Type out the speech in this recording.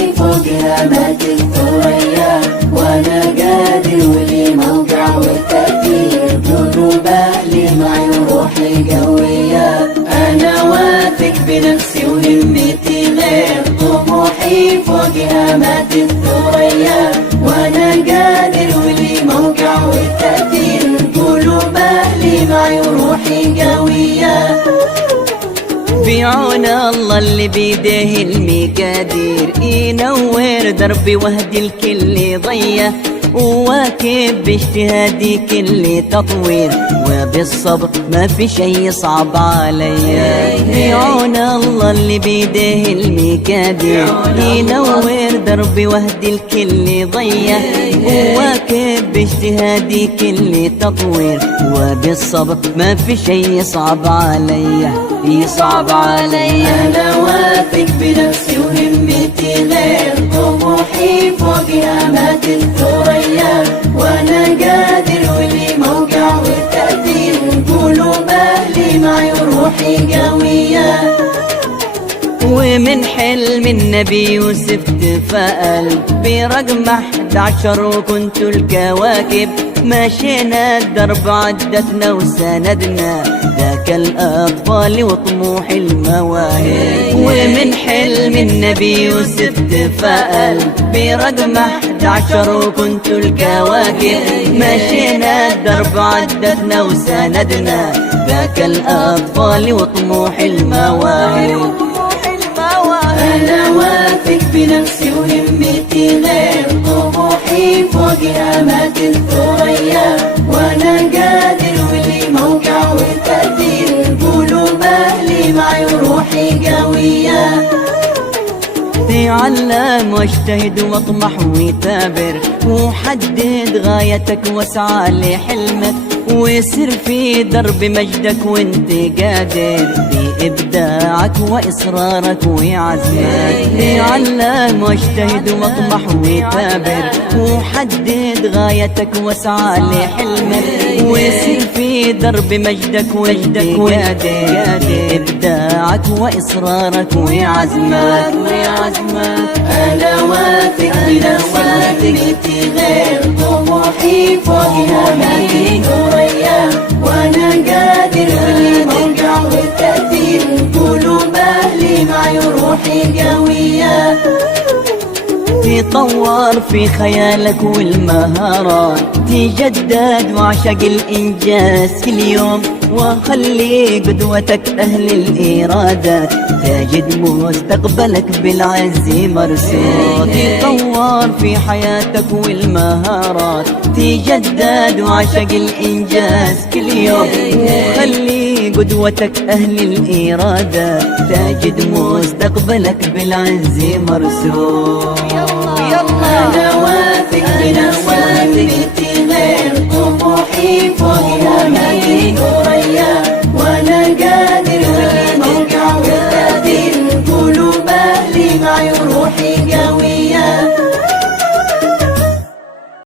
طموحي فوق هامات الثريا، وانا قادر ولي موقع والتأثير، قلوب اهلي معي وروحي قوية. انا واثق بنفسي وهمتي غير، طموحي فوق هامات الثريا، وانا قادر ولي موقع والتأثير، قلوب اهلي معي وروحي قوية. بعون الله اللي بيده المقادير، ينور دربي واهدي الكل ضيه، وواكب باجتهادي كل تطوير، وبالصبر ما في شي صعب عليا. بعون الله اللي بيده المقادير، ينور دربي واهدي الكل ضيه، وواكب باجتهادي كل تطوير، وبالصبر ما في شي صعب عليا، يصعب عليا. انا واثق بنفسي وهمتي غير، طموحي فوق هامات الثريا، وانا قادر ولي موقع والتأثير، قلوب اهلي معي وروحي قوية. ومن حلم النبي يوسف تفائل، برقم 11 وكنت الكواكب، مشينا الدرب عدتنا وسندنا، ذاك الأطفال وطموح المواهب. ومن حلم النبي يوسف تفائل، برقم 11 وكنت الكواكب، مشينا الدرب عدتنا وسندنا، ذاك الأطفال وطموح المواهب. أنا واثق بنفسي وهمتي غير، طموحي فوق هامات الثريا، وأنا قادر ولي موقع والتأثير، قلوب أهلي معي وروحي قوية. تعلم واجتهد واطمح وثابر، وحدد غايتك واسعى لحلمك، وسر في درب مجدك وانت قادر، بإبداعك وإصرارك وعزمك. تعلم واجتهد واطمح وثابر، وحدد غايتك واسعى لحلمك، وسر في درب مجدك وانت قادر، بإبداعك وإصرارك وعزمك. أنا واثق بنفسي غير، طموحي فوق هامات الثريا، وأنا قادر ولي موقع والتأثير، قلوب أهلي معي وروحي قوية. تطور في خيالك والمهارات، تجدد وعشق الإنجاز كل يوم، وخلي قدوتك أهل الإرادات، تجد مستقبلك بالعز مرسوم. تطور في حياتك والمهارات، تجدد وعشق الإنجاز كل يوم، وخلي قدوتك أهل الإرادات، تجد مستقبلك بالعز مرسوم. أنا واثق بنفسي غير، طموحي